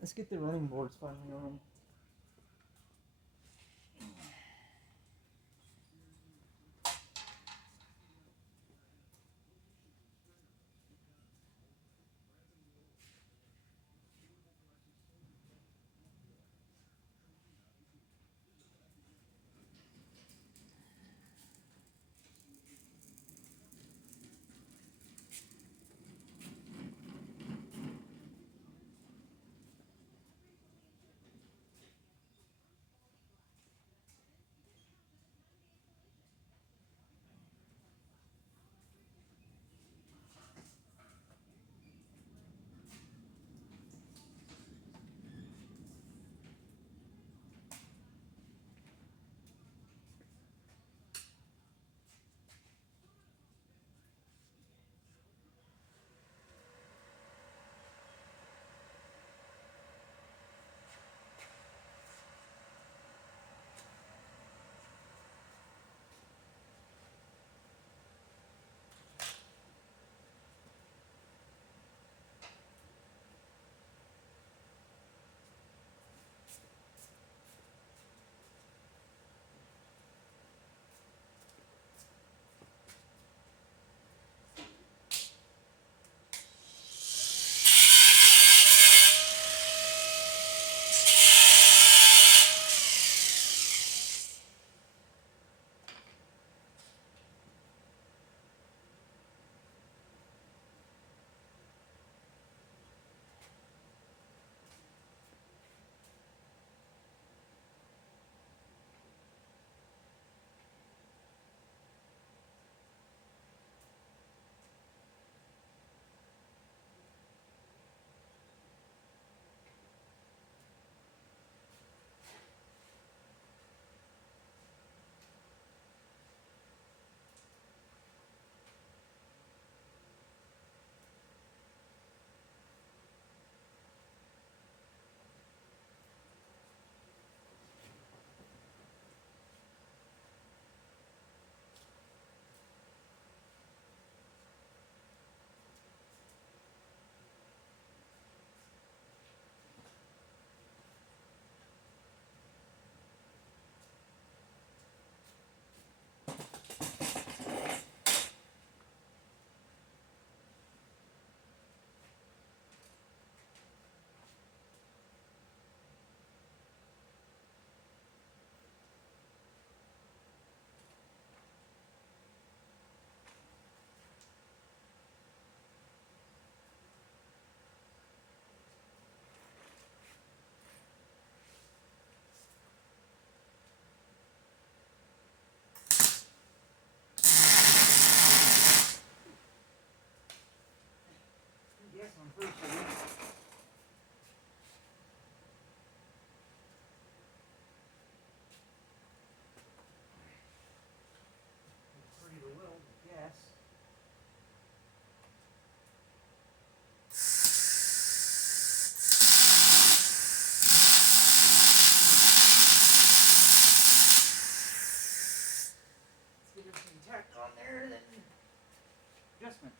Let's get the running boards finally on. Yes, I'm pretty sure. Pretty little, yes. Let's get everything tacked on there, then adjustments.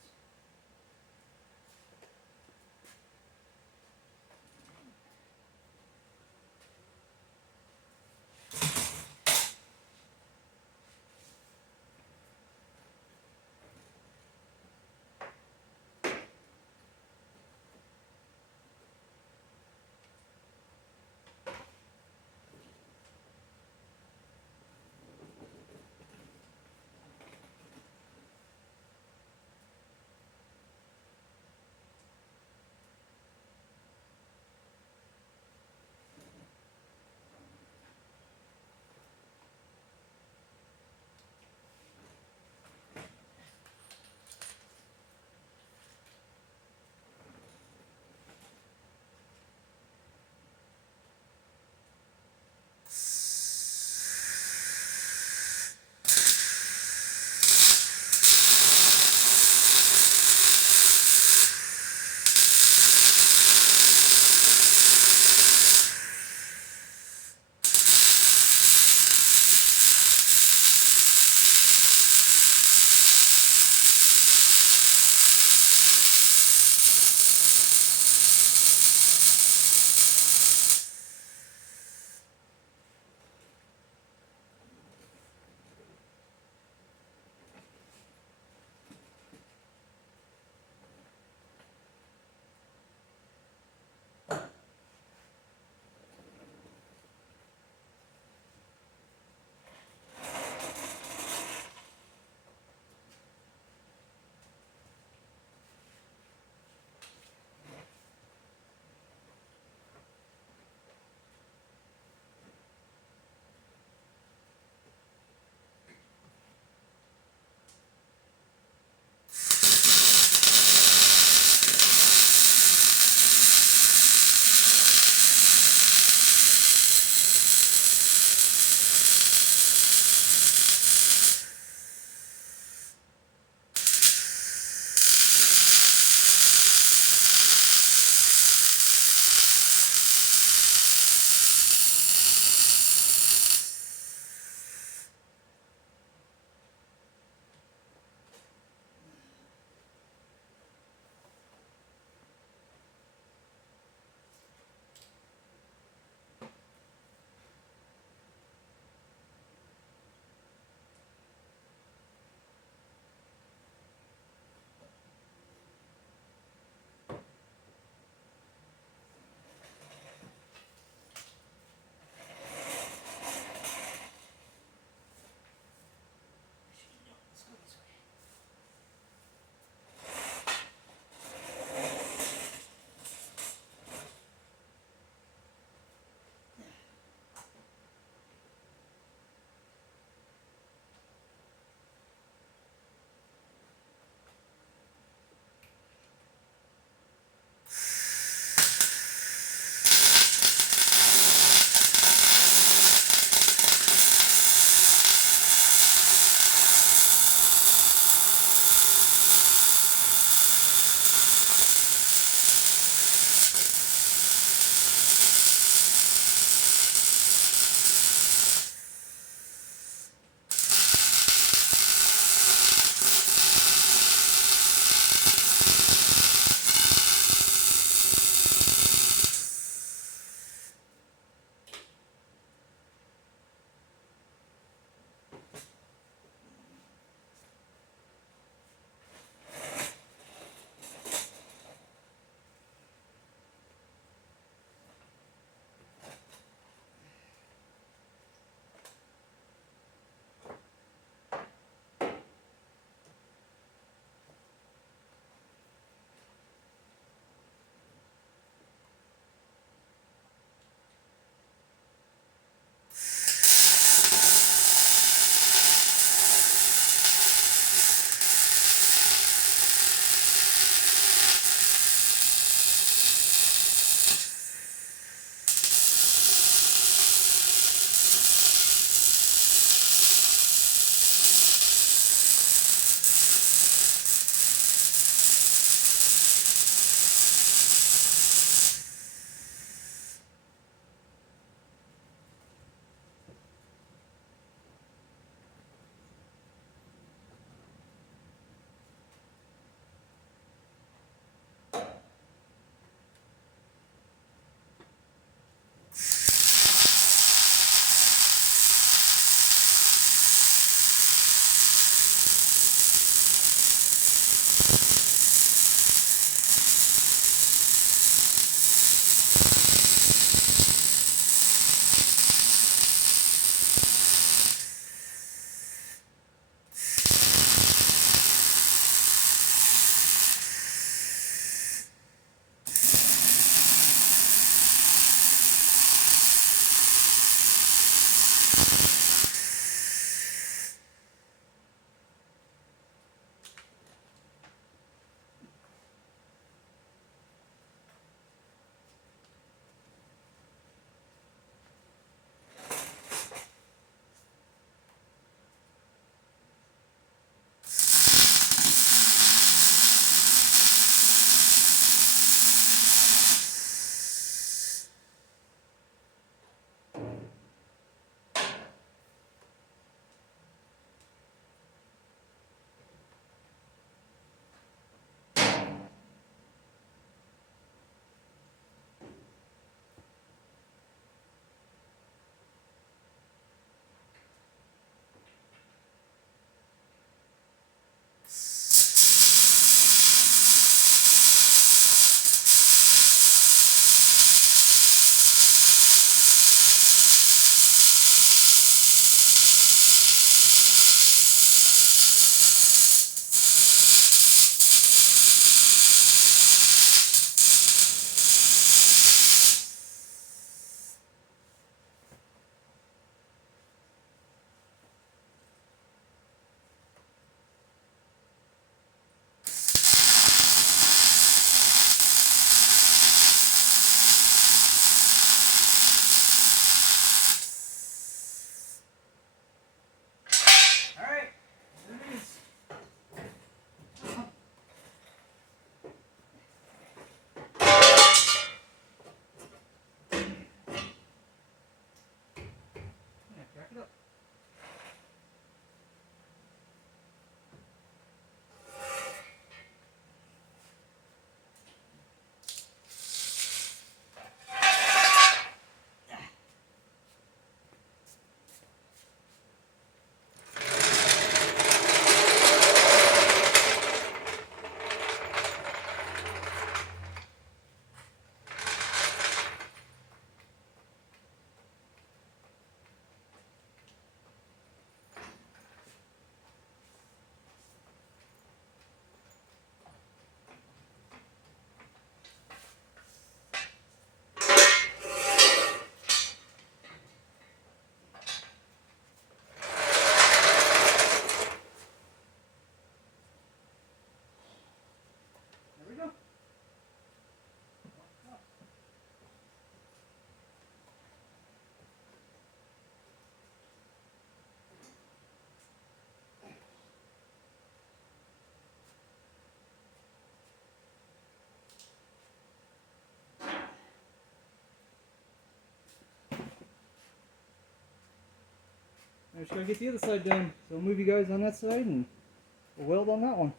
I just gotta get the other side done. So I'll move you guys on that side and we'll weld on that one.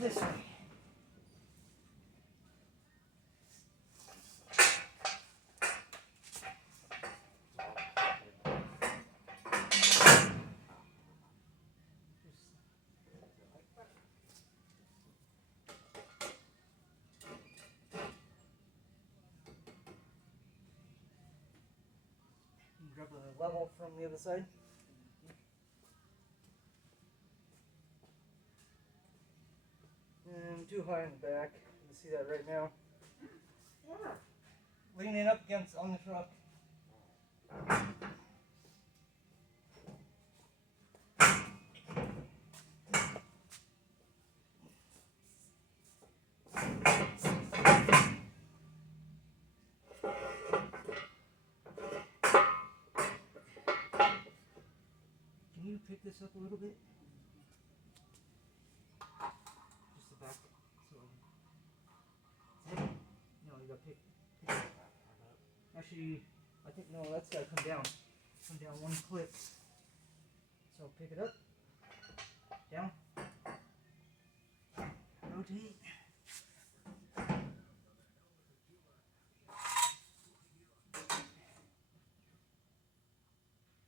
This way. Grab a level from the other side. And too high in the back. You can see that right now. Leaning up against on the truck. Can you pick this up a little bit? Just the back. So, no, you gotta pick it up. Actually, I think no, that's gotta come down. Come down one clip. So pick it up. Down. Rotate.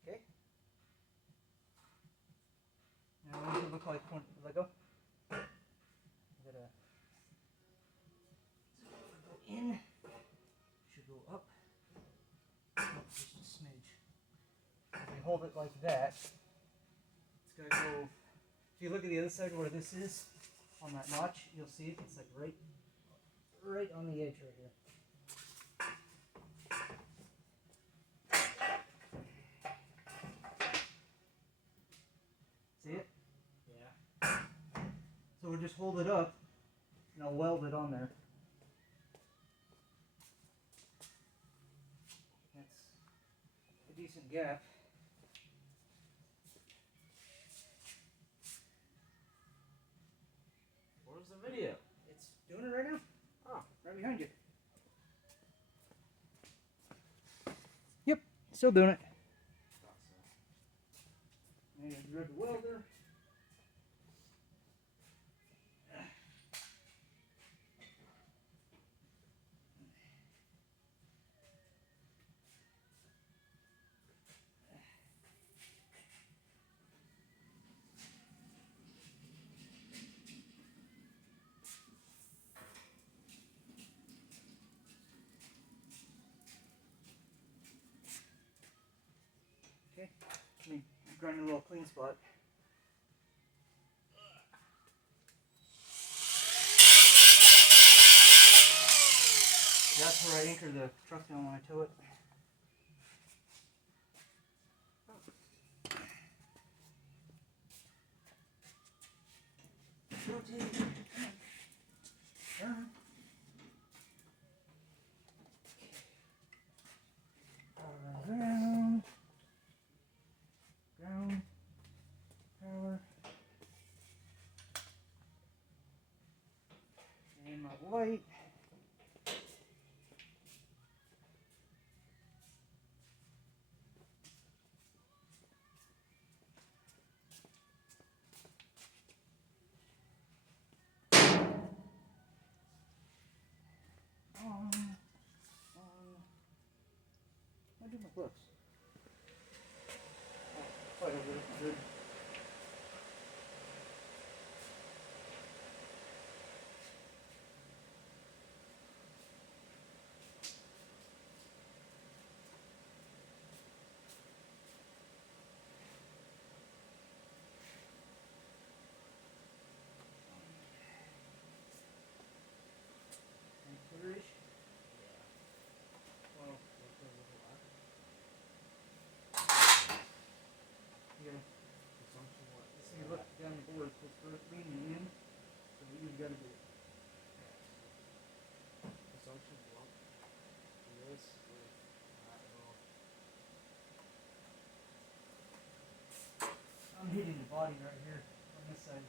Okay. Now what does it look like when Lego? You gotta go in. Should go up. Just a smidge. If we hold it like that, it's gonna go. If you look at the other side where this is, on that notch, you'll see it. It's like right on the edge right here. See it? Yeah. So we'll just hold it up and I'll weld it on there. That's a decent gap. Where's the video? It's doing it right now. Oh. Right behind you. Yep, still doing it. And grab the welder. grind a little clean spot. That's where I anchor the truck down when I tow it. Rotate. Turn. Ground. Ground. Power. And my light. I do my books. Oh, quite a bit. Good. Clearish. Well, yeah. So you look down the board, so it's leaning in, so you've got to do it. I'm hitting the body right here on this side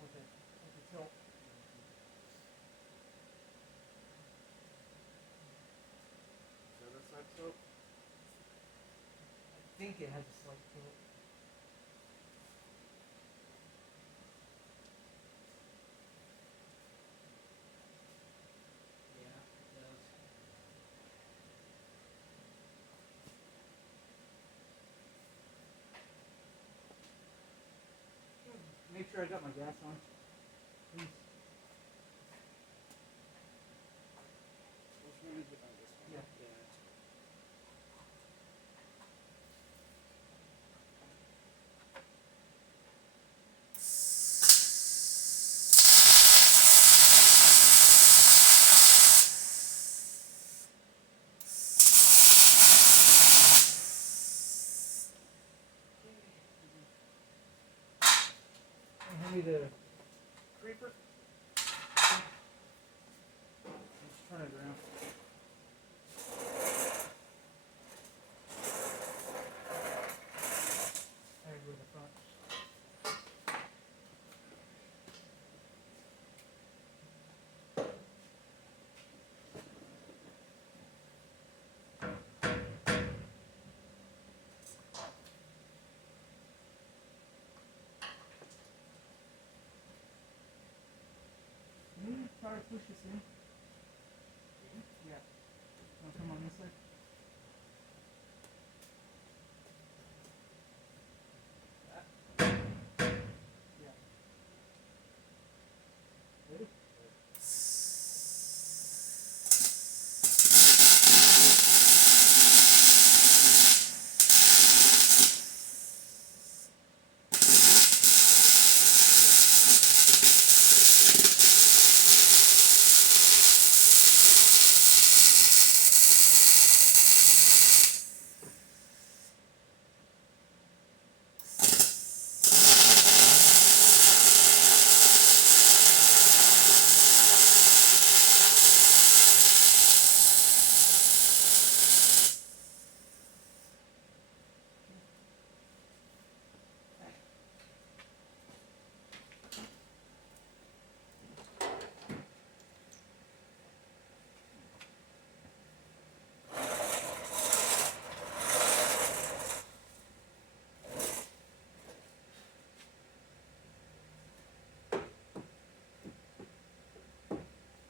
with the tilt. So this side tilt? I think it has a slight tilt. Yeah, it does. Make sure I got my gas on, please. Which one is it on this one? Yeah. Yeah, that's good. Hand me the creeper. Let's turn it around. There go the front. Try to push this in.